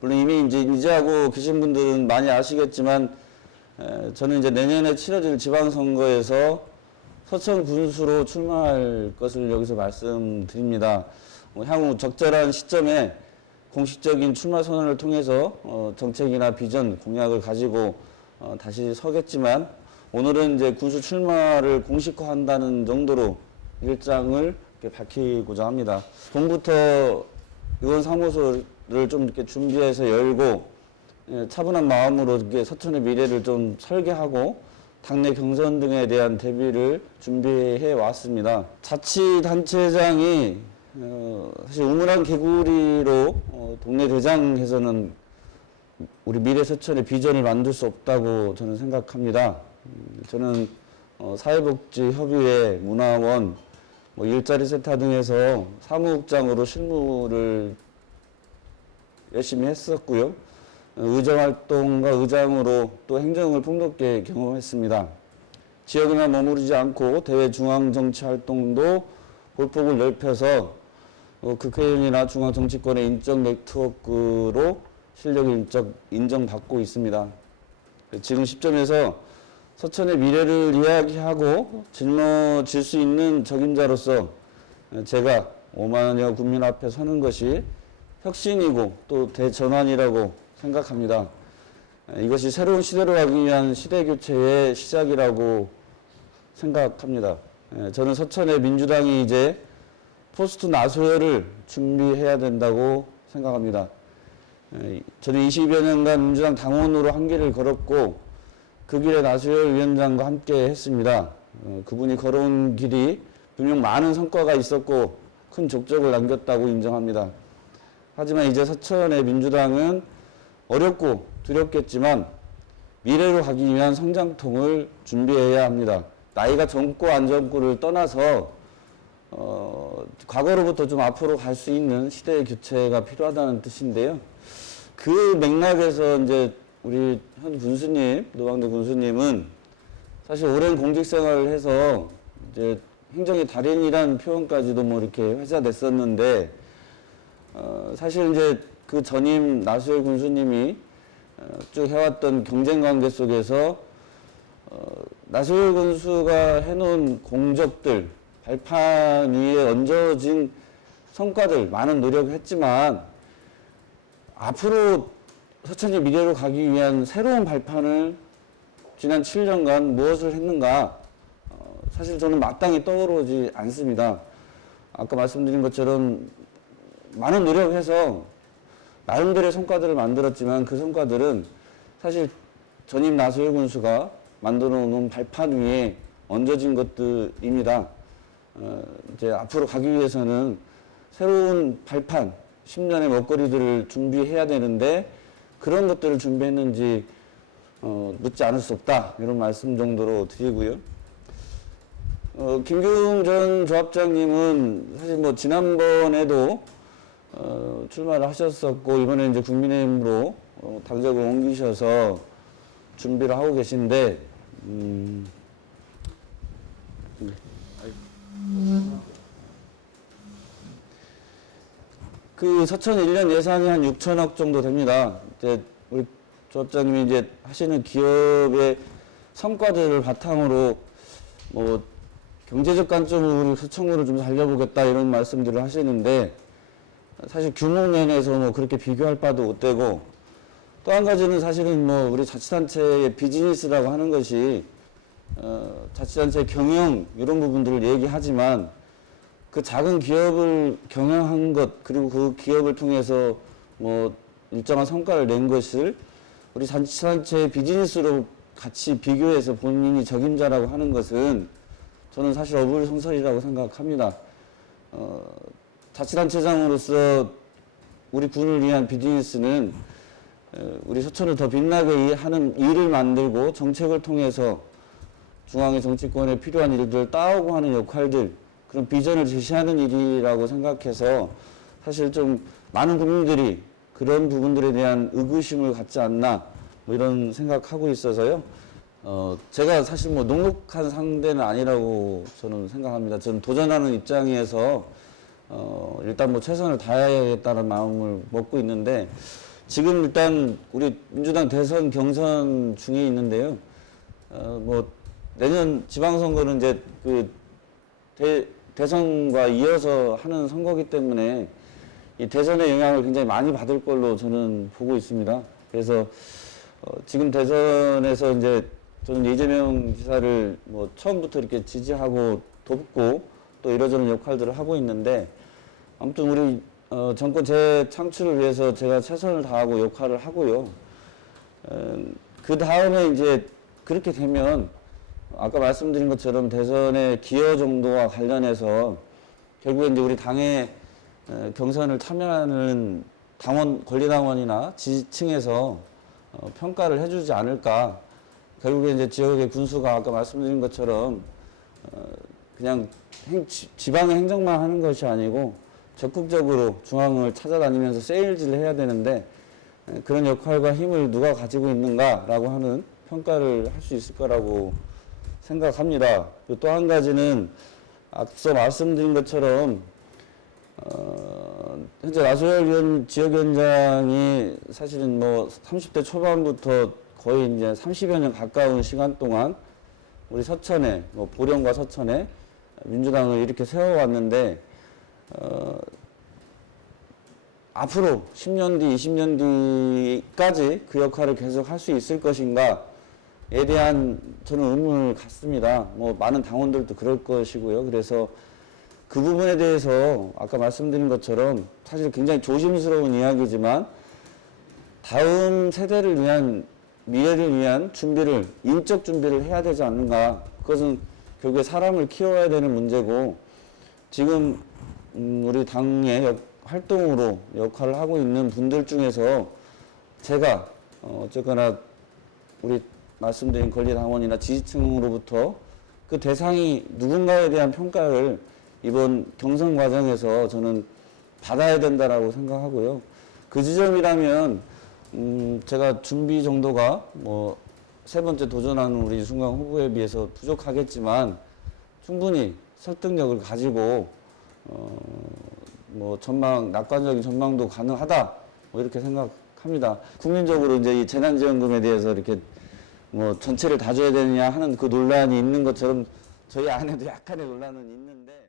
물론 이미 이제 인지하고 계신 분들은 많이 아시겠지만, 저는 이제 내년에 치러질 지방선거에서 서천 군수로 출마할 것을 여기서 말씀드립니다. 향후 적절한 시점에 공식적인 출마 선언을 통해서 정책이나 비전, 공약을 가지고 다시 서겠지만, 오늘은 이제 군수 출마를 공식화한다는 정도로 일장을 이렇게 밝히고자 합니다. 봄부터 의원 사무소를 좀 이렇게 준비해서 열고, 차분한 마음으로 이렇게 서천의 미래를 좀 설계하고 당내 경선 등에 대한 대비를 준비해 왔습니다. 자치단체장이 사실 우물안 개구리로 동네 대장해서는 우리 미래 서천의 비전을 만들 수 없다고 저는 생각합니다. 저는 사회복지협의회, 문화원, 일자리 센터 등에서 사무국장으로 실무를 열심히 했었고요. 의정활동가 의장으로 또 행정을 풍족하게 경험했습니다. 지역에만 머무르지 않고 대외 중앙정치활동도 볼폭을 넓혀서 국회의원이나 중앙정치권의 인적 네트워크로 실력을 인정받고 있습니다. 지금 시점에서 서천의 미래를 이야기하고 짊어질 수 있는 적임자로서 제가 5만여 국민 앞에 서는 것이 혁신이고 또 대전환이라고 생각합니다. 이것이 새로운 시대로 가기 위한 시대교체의 시작이라고 생각합니다. 저는 서천의 민주당이 이제 포스트 나소열을 준비해야 된다고 생각합니다. 저는 20여 년간 민주당 당원으로 한 길을 걸었고 그 길에 나소열 위원장과 함께 했습니다. 그분이 걸어온 길이 분명 많은 성과가 있었고 큰 족적을 남겼다고 인정합니다. 하지만 이제 서천의 민주당은 어렵고 두렵겠지만 미래로 가기 위한 성장통을 준비해야 합니다. 나이가 젊고 안 젊고를 떠나서 과거로부터 좀 앞으로 갈 수 있는 시대의 교체가 필요하다는 뜻인데요. 그 맥락에서 이제 우리 현 군수님, 노광대 군수님은 사실 오랜 공직 생활을 해서 이제 행정의 달인이라는 표현까지도 뭐 이렇게 회자됐었는데, 사실 이제 그 전임 나소열 군수님이 쭉 해왔던 경쟁 관계 속에서 나소열 군수가 해놓은 공적들, 발판 위에 얹어진 성과들, 많은 노력을 했지만 앞으로 서천의 미래로 가기 위한 새로운 발판을 지난 7년간 무엇을 했는가, 사실 저는 마땅히 떠오르지 않습니다. 아까 말씀드린 것처럼 많은 노력을 해서 나름대로의 성과들을 만들었지만 그 성과들은 사실 전임 나소열 군수가 만들어 놓은 발판 위에 얹어진 것들입니다. 이제 앞으로 가기 위해서는 새로운 발판, 10년의 먹거리들을 준비해야 되는데 그런 것들을 준비했는지 묻지 않을 수 없다, 이런 말씀 정도로 드리고요. 김규웅 전 조합장님은 사실 뭐 지난번에도 출마를 하셨었고 이번에 이제 국민의힘으로 당적을 옮기셔서 준비를 하고 계신데, 그 서천 1년 예산이 한 6천억 정도 됩니다. 이제 우리 조합장님이 이제 하시는 기업의 성과들을 바탕으로 뭐 경제적 관점으로 서천구를 좀 살려보겠다 이런 말씀들을 하시는데, 사실 규모 면에서 뭐 그렇게 비교할 바도 못 되고, 또 한 가지는 사실은 뭐 우리 자치단체의 비즈니스라고 하는 것이 자치단체 경영 이런 부분들을 얘기하지만 그 작은 기업을 경영한 것, 그리고 그 기업을 통해서 뭐 일정한 성과를 낸 것을 우리 자치단체의 비즈니스로 같이 비교해서 본인이 적임자라고 하는 것은 저는 사실 어불성설이라고 생각합니다. 자치단체장으로서 우리 군을 위한 비즈니스는 우리 서천을 더 빛나게 하는 일을 만들고 정책을 통해서 중앙의 정치권에 필요한 일들을 따오고 하는 역할들, 그런 비전을 제시하는 일이라고 생각해서 사실 좀 많은 국민들이 그런 부분들에 대한 의구심을 갖지 않나, 뭐 이런 생각하고 있어서요. 제가 사실 뭐 녹록한 상대는 아니라고 저는 생각합니다. 저는 도전하는 입장에서 일단 뭐 최선을 다해야겠다는 마음을 먹고 있는데, 지금 일단 우리 민주당 대선 경선 중에 있는데요. 뭐 내년 지방선거는 이제 그 대선과 이어서 하는 선거기 때문에 이 대선의 영향을 굉장히 많이 받을 걸로 저는 보고 있습니다. 그래서 지금 대선에서 이제 저는 이재명 지사를 뭐 처음부터 이렇게 지지하고 돕고 또 이러저런 역할들을 하고 있는데, 아무튼 우리 정권 재창출을 위해서 제가 최선을 다하고 역할을 하고요. 그 다음에 이제 그렇게 되면 아까 말씀드린 것처럼 대선의 기여 정도와 관련해서 결국에 이제 우리 당의 경선을 참여하는 당원, 권리당원이나 지지층에서 평가를 해주지 않을까. 결국에 이제 지역의 군수가 아까 말씀드린 것처럼 그냥 지방의 행정만 하는 것이 아니고 적극적으로 중앙을 찾아다니면서 세일즈를 해야 되는데, 그런 역할과 힘을 누가 가지고 있는가라고 하는 평가를 할 수 있을 거라고 생각합니다. 또 한 가지는 앞서 말씀드린 것처럼 현재 나소열 지역위원장이 사실은 뭐 30대 초반부터 거의 이제 30여 년 가까운 시간 동안 우리 서천에, 뭐 보령과 서천에 민주당을 이렇게 세워왔는데, 앞으로 10년 뒤, 20년 뒤까지 그 역할을 계속 할 수 있을 것인가에 대한 저는 의문을 갖습니다. 뭐 많은 당원들도 그럴 것이고요. 그래서 그 부분에 대해서 아까 말씀드린 것처럼 사실 굉장히 조심스러운 이야기지만 다음 세대를 위한, 미래를 위한 준비를, 인적 준비를 해야 되지 않는가. 그것은 결국에 사람을 키워야 되는 문제고, 지금 우리 당의 활동으로 역할을 하고 있는 분들 중에서 제가 어쨌거나 우리 말씀드린 권리당원이나 지지층으로부터 그 대상이 누군가에 대한 평가를 이번 경선 과정에서 저는 받아야 된다라고 생각하고요. 그 지점이라면 제가 준비 정도가 뭐 세 번째 도전하는 우리 이순강 후보에 비해서 부족하겠지만 충분히 설득력을 가지고 뭐 낙관적인 전망도 가능하다, 뭐 이렇게 생각합니다. 국민적으로 이제 이 재난지원금에 대해서 이렇게 뭐 전체를 다 줘야 되느냐 하는 그 논란이 있는 것처럼 저희 안에도 약간의 논란은 있는데.